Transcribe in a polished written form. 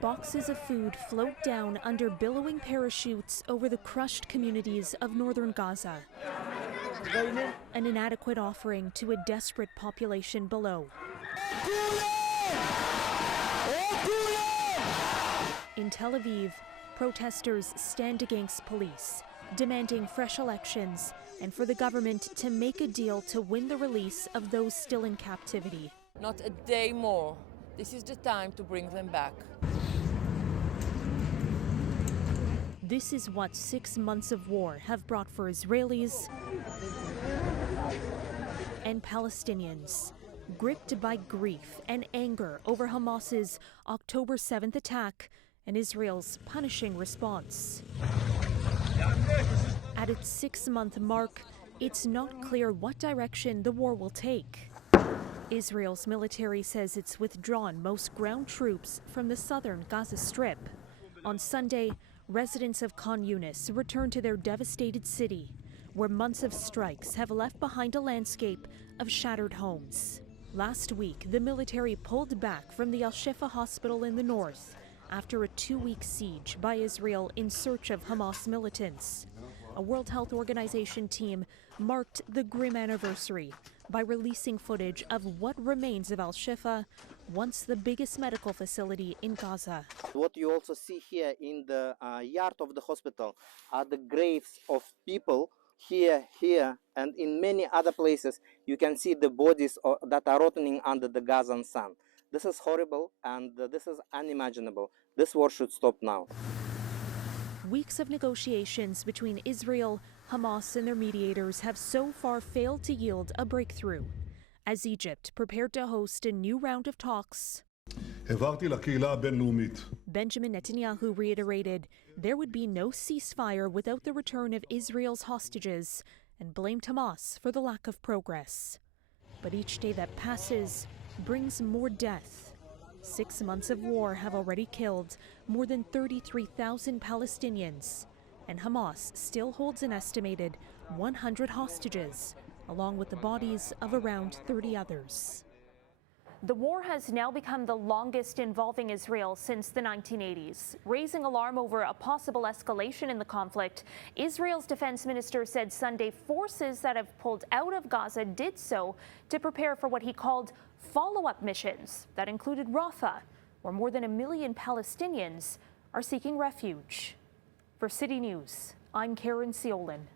boxes of food float down under billowing parachutes over the crushed communities of northern Gaza. An inadequate offering to a desperate population below. In Tel Aviv, protesters stand against police, demanding fresh elections and for the government to make a deal to win the release of those still in captivity. Not a day more. This is the time to bring them back. This is what 6 months of war have brought for Israelis and Palestinians, gripped by grief and anger over Hamas's October 7th attack and Israel's punishing response. At its 6-month mark, it's not clear what direction the war will take. Israel's military says it's withdrawn most ground troops from the southern Gaza Strip. On Sunday, residents of Khan Yunis returned to their devastated city, where months of strikes have left behind a landscape of shattered homes. Last week, the military pulled back from the Al-Shifa hospital in the north after a 2-week siege by Israel in search of Hamas militants. A World Health Organization team marked the grim anniversary by releasing footage of what remains of Al-Shifa, once the biggest medical facility in Gaza. What you also see here in the yard of the hospital are the graves of people here, and in many other places. You can see the bodies that are rotting under the Gazan sun. This is horrible and this is unimaginable. This war should stop now. Weeks of negotiations between Israel, Hamas, and their mediators have so far failed to yield a breakthrough. As Egypt prepared to host a new round of talks, Benjamin Netanyahu reiterated there would be no ceasefire without the return of Israel's hostages and blamed Hamas for the lack of progress. But each day that passes brings more death. 6 months of war have already killed more than 33,000 Palestinians, and Hamas still holds an estimated 100 hostages, along with the bodies of around 30 others. The war has now become the longest involving Israel since the 1980s, raising alarm over a possible escalation in the conflict. Israel's defense minister said Sunday forces that have pulled out of Gaza did so to prepare for what he called follow-up missions that included Rafah, where more than 1 million Palestinians are seeking refuge. For City News, I'm Caryn Ceolin.